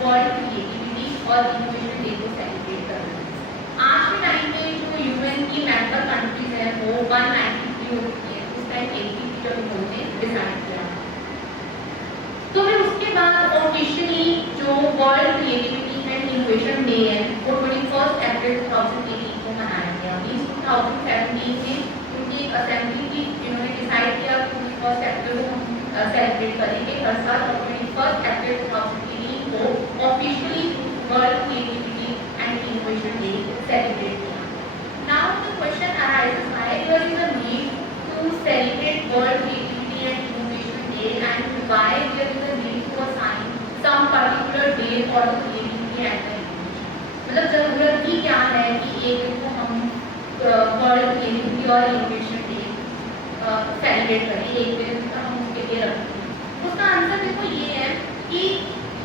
World creativity और innovation day को celebrate कर रहे हैं। आज के टाइम पे जो यूएन की मेंबर कंट्रीज है वो 193 हो चुकी है, उस टाइम 80 जब उन्होंने डिसाइड किया। तो फिर उसके बाद ऑफिशियली जो world creativity and innovation day है वो 21 अप्रैल 2018 को मनाया गया। मींस 2017 में उनकी एक असेंबली की इन्होंने डिसाइड किया कि 21 अप्रैल को हम सेलिब्रेट करेंगे हर साल, और 21 अप्रैल 2018 को officially world creativity and innovation day celebrate किया। Now the question arises why there is a need to celebrate world creativity and innovation day, and why there is a need to assign some particular day for the creativity and the innovation। मतलब जरूरत ही क्या है कि एक दिन को हम world creativity और इनोवेशन डे सेलिब्रेट करें, एक दिन हम उसके लिए रखते हैं। उसका आंसर देखो ये है कि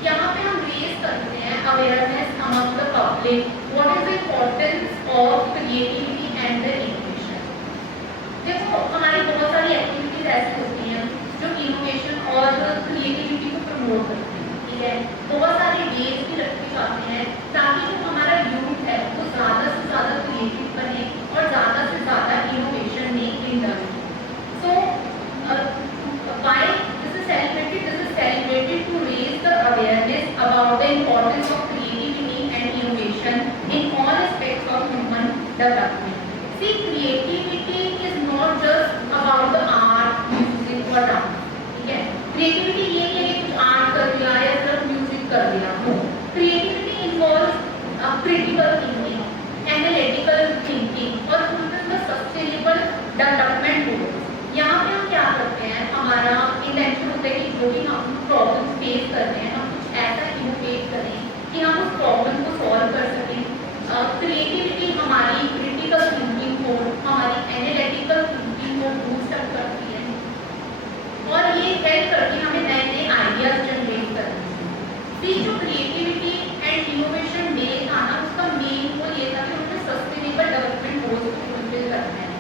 यहाँ पे हम रेज करते हैं awareness among the public what is the importance of creativity and the innovation. देखो हमारी बहुत सारी एक्टिविटीज ऐसी होती हैं जो इनोवेशन और क्रिएटिविटी को प्रमोट करती हैं, ठीक है। बहुत सारे डेज भी रखे जाते हैं ताकि जो हमारा यूथ है वो ज़्यादा से ज़्यादा क्रिएटिव बने और ज़्यादा से ज़्यादा इनोवेशन में indulge. So why this is celebrated? This is celebrated to raise the awareness about the importance of creativity and innovation in all aspects of human development. See, creativity is not just about the art, music or dance. ठीक है, creativity ये नहीं है कि कुछ art कर दिया या सिर्फ म्यूजिक कर दिया। Creativity involves critical thinking, analytical thinking और sustainable development goals। यहाँ पे हम क्या करते हैं, हमारा इंटेंशन होता है कि जो भी हम प्रॉब्लम फेस कर रहे हैं हम कुछ ऐसा इनोवेट करें कि हम उस प्रॉब्लम को सॉल्व कर सकें। क्रिएटिविटी हमारी क्रिटिकल थिंकिंग को, हमारी एनालिटिकल थिंकिंग को बूस्ट अप करती है और ये हेल्प करती है हमें नए नए आइडियाज जनरेट करने में। जो क्रिएटिविटी एंड इनोवेशन डे था ना, उसका मेन गोल ये था कि उन्हें सस्टेनेबल डेवलपमेंट गोल्स को फुलफिल करना है।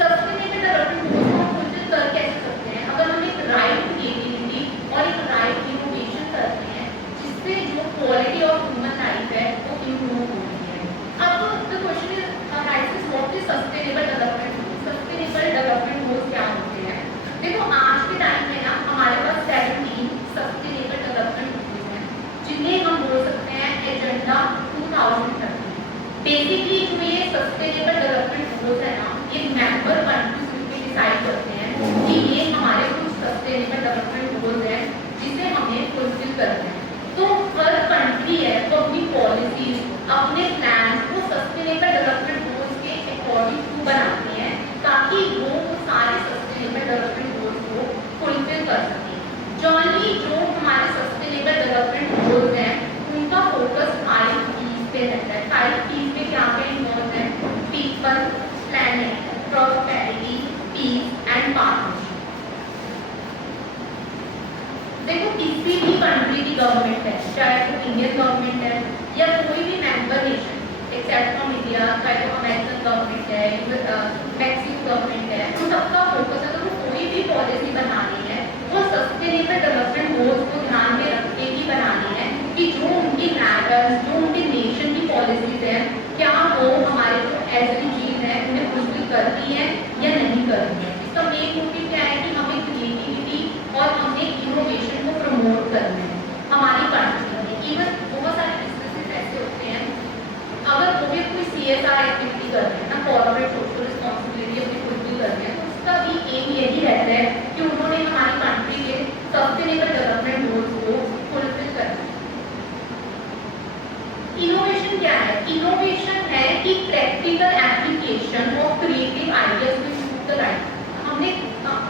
सस्टेनेबल डेवलपमेंट गोल्स को हम फुलफिल कर कैसे सकते हैं? अगर हम एक राइट क्रिएटिविटी और एक राइट इनोवेशन करते हैं जिससे जो क्वालिटी ऑफ ह्यूमन लाइफ है वो इम्प्रूव होती है। अब the question is arises what is sustainable development goals. Sustainable development goals क्या होते हैं? देखो आज के टाइम में ना हमारे पास 17 सस्टेनेबल डेवलपमेंट गोल्स हैं जिन्हें हम बोल सकते हैं एजेंडा 2030। बेसिकली जो ये सस्टेनेबल डेवलपमेंट गोल्स है ना, ये मेंबर कंट्रीज मिलकर डिसाइड करते हैं कि ये हमारे कुछ सस्टेनेबल डेवलपमेंट गोल्स हैं जिसे हमें फुलफिल करना है। तो हर कंट्री है तो अपनी पॉलिसीज, अपने प्लान्स को सस्टेनेबल डेवलपमेंट गोल्स के अकॉर्डिंग टू बनाते हैं ताकि वो सारे सस्टेनेबल डेवलपमेंट गोल्स को फुलफिल कर सकें। जॉनली जो हमारे सस्टेनेबल डेवलपमेंट गोल्स हैं उनका फोकस 5 पीस पे रहता है। 5 पीस में क्या क्या इन्वॉल्व है? People, planet, prosperity, peace and partnership. देखो किसी भी कंट्री की गवर्नमेंट है, चाहे वो इंडियन गवर्नमेंट है या कोई भी member nation except from India, चाहे वो अमेरिकन गवर्नमेंट है, मैक्सिको गवर्नमेंट है, तो सबका फोकस अगर वो कोई भी पॉलिसी बनानी है वो सस्टेनेबल डेवलपमेंट गोल्स को ध्यान में रख के ही बनानी है कि जो उनकी मैटर्स, जो उनके नेशन की पॉलिसीज हैं, क्या वो हमारे जो एसडीजीज हैं उन्हें फुलफिल करती हैं या नहीं करती हैं। इसका मेन मोटिव क्या है कि हमें क्रिएटिविटी और हमें इनोवेशन को प्रमोट करना है हमारी कंट्री में। इवन बहुत सारे बिजनेसेस ऐसे होते हैं, अगर वो भी कोई CSR एक्टिविटी कर रहे हैं ना, कॉर्पोरेट सोशल रिस्पॉन्सिबिलिटी अपनी फुलफिल कर रहे हैं, तो उसका भी एम यही रहता है कि उन्होंने हमारी कंट्री के सस्टेनेबल डेवलपमेंट गोल्स को फुलफिल करना है। इनोवेशन क्या है? इनोवेशन है कि practical application of creative ideas to improve the life. हमने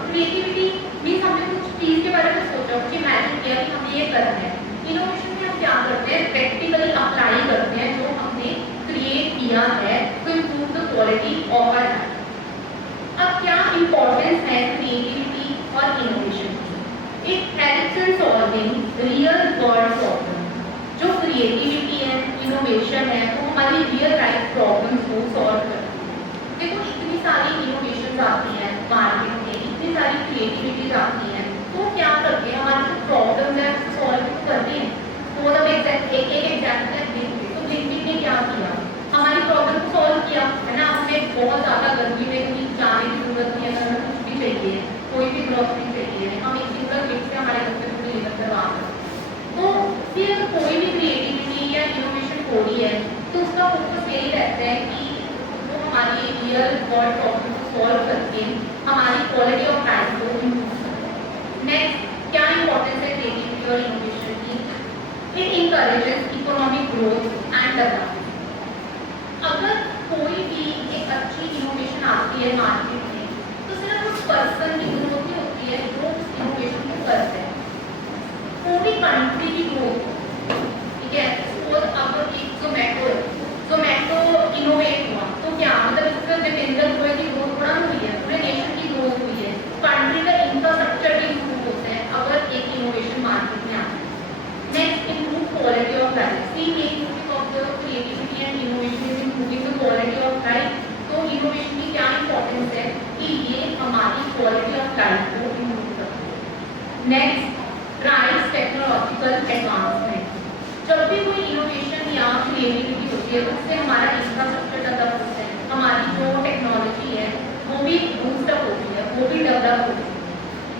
क्रिएटिविटी मीन्स हमने कुछ चीज के बारे में सोचा, कुछ इमेजिन किया कि हमें ये करना है। इनोवेशन में हम क्या करते हैं? प्रैक्टिकली अप्लाई करते हैं जो हमने क्रिएट किया है to improve the quality of our life. अब क्या इंपॉर्टेंस है क्रिएटिविटी और इनोवेशन की? It helps in solving real world problem. जो क्रिएटिविटी है, इनोवेशन है, वो हमारी रियल लाइफ प्रॉब्लम्स को सॉल्व करती है। देखो इतनी सारी इनोवेशंस आती हैं मार्केट में, इतनी सारी क्रिएटिविटीज आती हैं, तो क्या करते हैं हमारी जो प्रॉब्लम्स है उसको सॉल्व करते हैं। फॉर फोकस यही रहता है कि वो हमारी रियल वर्ल्ड प्रॉब्लम को सॉल्व करके हमारी क्वालिटी ऑफ लाइफ को इम्प्रूव करते। नेक्स्ट, क्या इंपॉर्टेंस है क्रिएटिविटी और इनोवेशन की? It encourages economic growth and development. अगर कोई भी एक अच्छी इनोवेशन आती है मार्केट में, तो सिर्फ उस पर्सन की ग्रोथ नहीं होती है जो उस इनोवेशन को करता है, पूरी कंट्री की ग्रोथ। ठीक है, और अगर एक जोमेटो इनोवेट हुआ तो क्या मतलब इसका जितेंद्र गोयल की ग्रोथ थोड़ा हुई है, पूरे नेशन की ग्रोथ हुई है, कंट्री का इंफ्रास्ट्रक्चर भी इम्प्रूव होता है अगर एक इनोवेशन मार्केट में आता है। Next, improve quality of life. See main motive of the creativity and innovation is improving the quality of life. तो इनोवेशन की क्या इंपॉर्टेंस है कि ये हमारी क्वालिटी ऑफ लाइफ को इम्प्रूव करती है। Next, drives technological advancement. जब भी कोई इनोवेशन या क्रिएटिविटी होती है उससे हमारा इंफ्रास्ट्रक्चर डेवलप होता है, हमारी जो टेक्नोलॉजी है वो भी बूस्ट अप होती है, वो भी डेवलप होती है।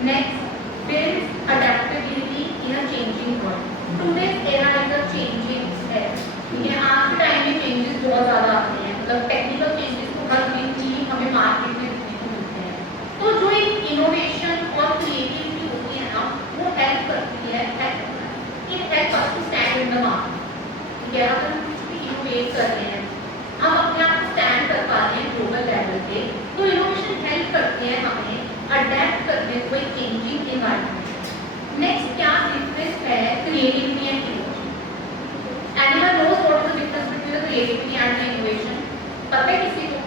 Next, builds adaptability in a changing world. Today's era is a changing है, ठीक है, आज के टाइम में चेंजेस बहुत ज़्यादा आते हैं, मतलब टेक्निकल चेंजेस को हर दिन हमें मार्केट में देखने को मिलते हैं। तो जो एक इनोवेशन और क्रिएटिविटी होती है ना, वो हेल्प करती है, help us to stand in the market. ठीक है, अगर हम कुछ भी इनोवेट कर रहे हैं, हम अपने आप को स्टैंड कर पा रहे हैं ग्लोबल लेवल पे, तो इनोवेशन हेल्प करते हैं हमें अडेप्ट करने को एक चेंजिंग एनवायरनमेंट। नेक्स्ट, क्या डिफरेंस है creativity and innovation? Anyone knows what is the difference between the creativity and the innovation? पता है किसी को?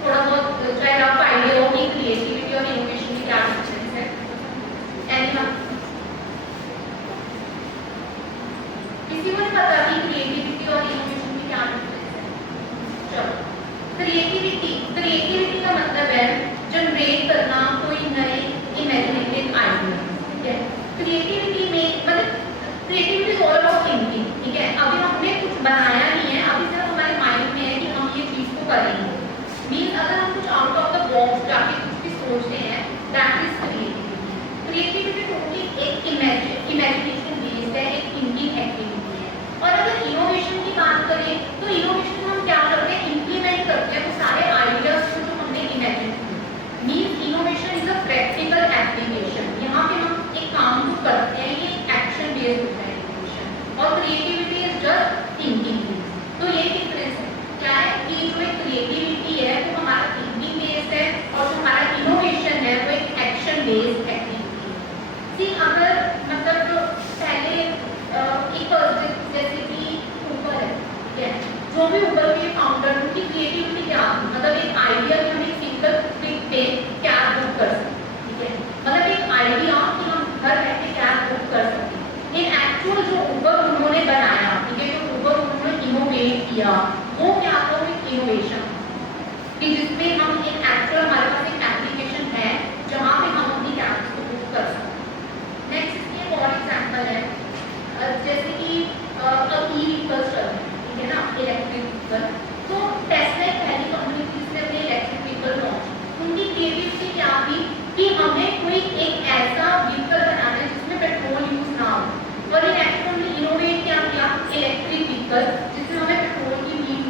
थोड़ा बहुत चाहे रफ आइडिया हो कि क्रिएटिविटी और इनोवेशन में क्या डिफरेंस है? एनीवन? किसी को नहीं पता कि क्रिएटिविटी और इनोवेशन में क्या डिफरेंस है? चलो, क्रिएटिविटी का मतलब है जनरेट करना कोई नए इमेजिनेटिव आइडिया। ठीक है, क्रिएटिविटी में मतलब creativity is all about thinking. ठीक है, अभी हमने कुछ बनाया नहीं है, अभी सिर्फ हमारे माइंड में है कि हम ये चीज को करेंगे। मीन्स अगर हम कुछ आउट ऑफ द बॉक्स जाके कुछ भी सोचते हैं, that is creativity. Creativity totally एक इमेजिनेशन बेस्ड है, एक थिंकिंग एक्टिविटी है। और अगर इनोवेशन की बात करें तो इनोवेशन हम क्या करते हैं, इम्प्लीमेंट करते हैं वो सारे आइडियाज को जो हमने इमेजिन किए। Means innovation is a practical application. यहाँ पे हम एक काम को करते हैं, ये एक्शन बेस्ड होता है इनोवेशन, और creativity is just thinking based. तो ये डिफरेंस है, क्या है कि जो एक क्रिएटिविटी है वो हमारा थिंकिंग बेस्ड है, और जो हमारा इनोवेशन है वो एक एक्शन बेस्ड एक्टिविटी है। सी अगर मतलब पहले एक जैसे कि ऊबर है, ठीक है, जो भी ऊबर के फाउंडर उनकी क्रिएटिविटी क्या थी, मतलब एक आइडिया कि हम एक सिंगल क्लिक पे कैब बुक कर सकते, ठीक है, मतलब एक आइडिया कि हम घर बैठे कैब बुक कर सकते। इन एक्चुअल जो ऊबर उन्होंने बनाया, ठीक है, जो ऊबर उन्होंने इनोवेट किया, वो क्या था, वो एक इनोवेशन कि जिसमें हम एक एक्चुअल हमारे पास एक एप्लीकेशन है जहाँ पे हम अपनी कैब को बुक कर सकते हैं। नेक्स्ट इसकी एक और एग्जाम्पल है, जैसे कि अब ई-व्हीकल्स चल रहे हैं, ठीक है ना, इलेक्ट्रिक व्हीकल। तो टेस्ला एक पहली कंपनी थी जिसने अपने इलेक्ट्रिक व्हीकल लॉन्च। उनकी क्रिएटिविटी क्या थी कि हमें कोई एक ऐसा व्हीकल बनाना है जिसमें पेट्रोल यूज ना हो, और इन एक्चुअल में इनोवेट क्या किया, इलेक्ट्रिक व्हीकल जिसमें हमें पेट्रोल की नीड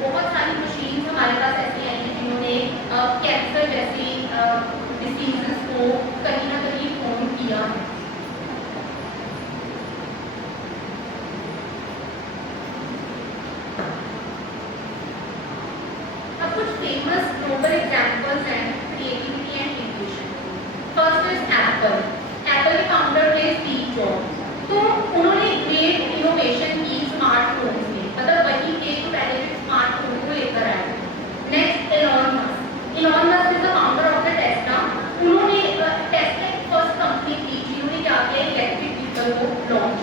बहुत सारी मशीन हमारे पास ऐसी आई हैं जिन्होंने कैंसर जैसी डिसीजेस को कहीं ना कहीं फोन किया है। अब कुछ फेमस ग्लोबल एग्जांपल्स हैं creativity and innovation. First is Apple. Apple के फाउंडर थे स्टीव जॉब्स। तो उन्होंने ग्रेट इनोवेशन की स्मार्टफोन्स में, मतलब वही थे जो पहले स्मार्टफोन को लेकर आए। Next Elon Musk. Elon Musk is the founder of the Tesla. उन्होंने टेस्ला की फर्स्ट कंपनी थी जिन्होंने क्या किया, इलेक्ट्रिक व्हीकल को launch.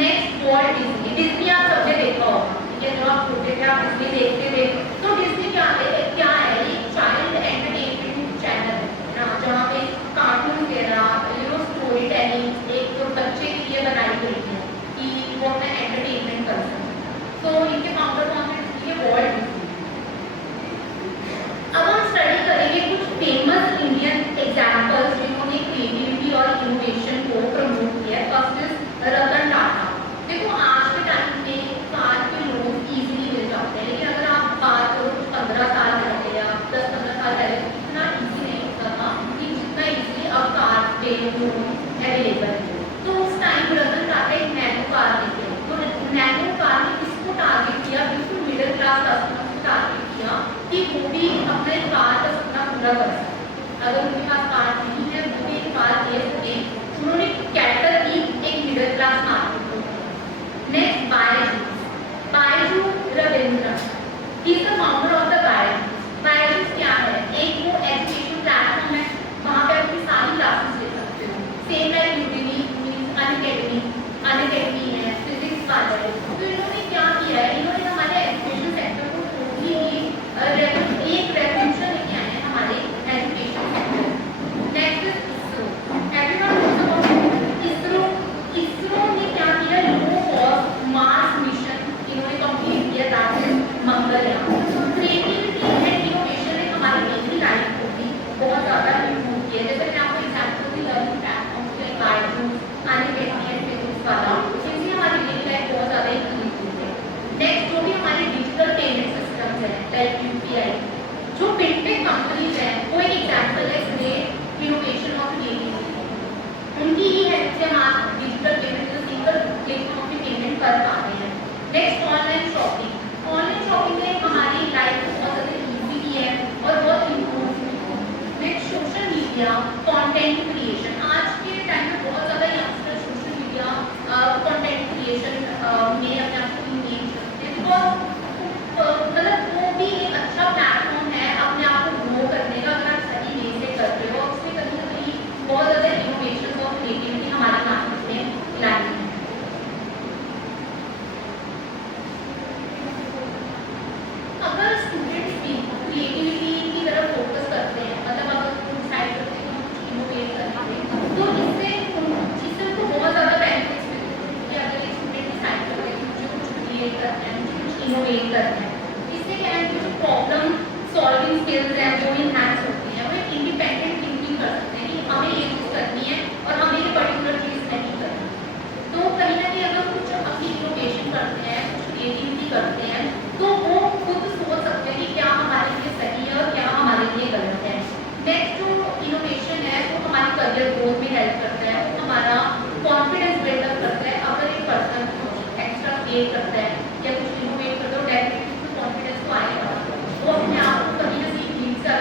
Next Walt Disney. Disney आप सबने देखा होगा, ये जब आप छोटे थे आप डिज्नी देखते थे। तो डिज्नी क्या है, ये चाइल्ड एंटरटेनमेंट चैनल है ना, जहाँ पे कार्टून वगैरह, स्टोरी टेलिंग एक जो बच्चे के लिए बनाई गई है कि वो अपना एंटरटेनमेंट कर सकें। तो इनके फाउंडर कौन थे, वॉल्ट डिज्नी। अब हम स्टडी करेंगे कुछ फेमस इंडियन एग्जाम्पल्स जिन्होंने क्रिएटिविटी और इनोवेशन को प्रमोट किया। First is Ratan Tata. देखो आज के टाइम में कार के लोन इजीली मिल जाते हैं, लेकिन अगर आप बात करो कुछ 15 साल पहले या 10-15 साल पहले इतना ईजी नहीं होता था कि जितना ईजी अब कार पे लोन अवेलेबल है। तो उस टाइम रतन टाटा एक नैनो कार लेके आए। तो नैनो कार ने किसको टारगेट किया, बिल्कुल मिडिल क्लास कस्टमर को टारगेट किया कि वो भी अपने कार का सपना पूरा कर सके। अगर उनके पास कार नहीं है वो भी एक कार ले सके। उन्होंने कैटर की एक मिडिल क्लास मार्केट को। Next Byju Raveendran, he is the founder of the Byju क्या है, एक वो एजुकेशन प्लेटफॉर्म है, वहाँ पे अपनी सारी क्लासेस ले सकते हो। सेम लाइक यूडेमी, अनअकैडमी है, फिजिक्स वाला है। तो इन्होंने क्या किया है, इन्होंने हमारे एजुकेशन सेक्टर को टोटली एक रेवोल्यूशन लेके आए हैं हमारे education sector. Next is ISRO. Everyone knows about ISRO. ISRO ने क्या किया, लो कॉस्ट मार्स मिशन इन्होंने कंप्लीट किया, that is Mangalyaan. Creativity and innovation ने हमारी डेली लाइफ को भी बहुत ज़्यादा इम्प्रूव किया। जैसे मैं आपको example the, learning platform like Byju, Unacademy and physics वाला, इनसे हमारी डेली लाइफ बहुत ज़्यादा इम्प्रूव हुई है। नेक्स्ट जो भी हमारे डिजिटल पेमेंट सिस्टम्स हैं लाइक यूपीआई, जो फिनटेक कंपनीज हैं, वो एक एग्जाम्पल है ग्रेट इनोवेशन ऑफ क्रिएटिविटी। उनकी ही हेल्प से हम आज डिजिटल पेमेंट जो सिंगल क्लिक में पेमेंट कर पाते हैं। Next online shopping. Online shopping ने हमारी लाइफ को बहुत ज़्यादा ईजी की है और बहुत इम्प्रूव की है। Next social media content creation. आज के टाइम में बहुत ज़्यादा youngster social media content creation में अपने आप को इंगेज करते हैं, मतलब वो भी एक अच्छा प्लेटफॉर्म है अपने आप को ग्रो करने का, अगर आप सही वे से कर रहे हो। उसमें कहीं ना कहीं बहुत ज़्यादा इनोवेशन और क्रिएटिविटी हमारे मार्केट में लाई है। अगर स्टूडेंट्स भी क्रिएटिविटी की तरफ फोकस करते हैं, मतलब अगर वो डिसाइड करते हैं कि हम कुछ इनोवेट करेंगे, तो इससे उनको बहुत ज़्यादा बेनिफिट्स मिलते हैं। कि अगर एक स्टूडेंट डिसाइड करते हैं कि मुझे कुछ क्रिएट करना है, मुझे कुछ इनोवेट करना है, इससे क्या है कि जो प्रॉब्लम सॉल्विंग स्किल्स हैं वो इनहैंस होती हैं। वो एक इंडिपेंडेंट थिंकिंग कर सकते हैं कि हमें ये चीज़ करनी है और हमें ये पर्टिकुलर चीज़ नहीं करनी। तो कहीं ना कहीं अगर कुछ अपनी इनोवेशन करते हैं, कुछ क्रिएटिविटी करते हैं, तो वो खुद सोच सकते हैं कि क्या हमारे लिए सही है और क्या हमारे लिए गलत है। नेक्स्ट जो इनोवेशन है वो हमारी करियर ग्रोथ में हेल्प करता है, वो हमारा कॉन्फिडेंस बिल्डअप करता है। अगर एक पर्सन कुछ एक्स्ट्रा क्रिएट करता है या कुछ इनोवेट करता है, तो डेफिनेटली उसको कॉन्फिडेंस तो आएगा, वो अपने आप को कहीं ना कहीं फील कर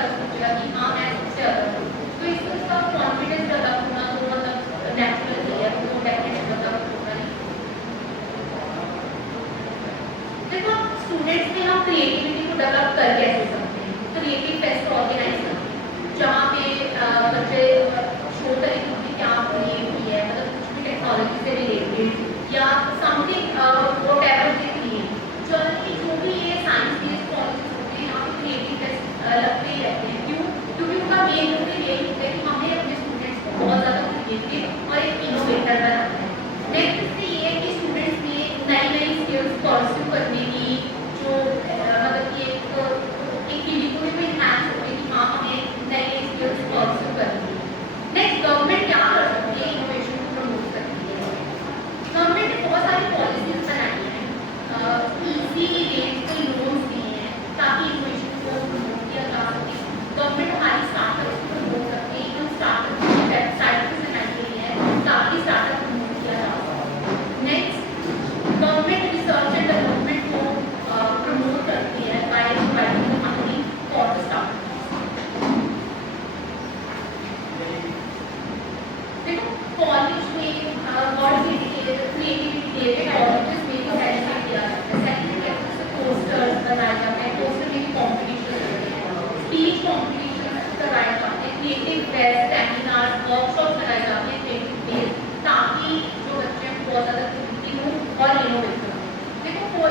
वर्कशॉप कराए जाते हैं ट्रेनिंग बेस, ताकि जो बच्चे हैं बहुत ज़्यादा क्रिएटिव हों और इनोवेटिव हों। देखो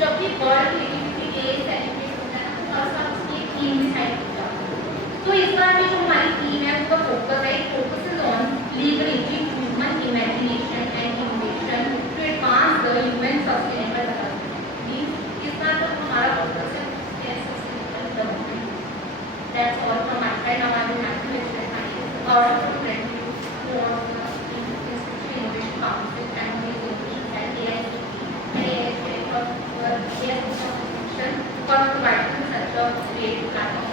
जब भी वर्ल्ड क्रिएटिविटी डे सेलिब्रेट होता है ना, तो हर साल उसकी एक थीम डिसाइड की जाती है। तो इस बार की जो हमारी थीम है उसका फोकस है, focus is on leveraging human imagination and innovation to advance the human sustainable development. इस बार तो हमारा फोकस है sustainable development. That's all from my side. Now I will have to explain my और friend innovation council and innovation and AI for providing such a great platform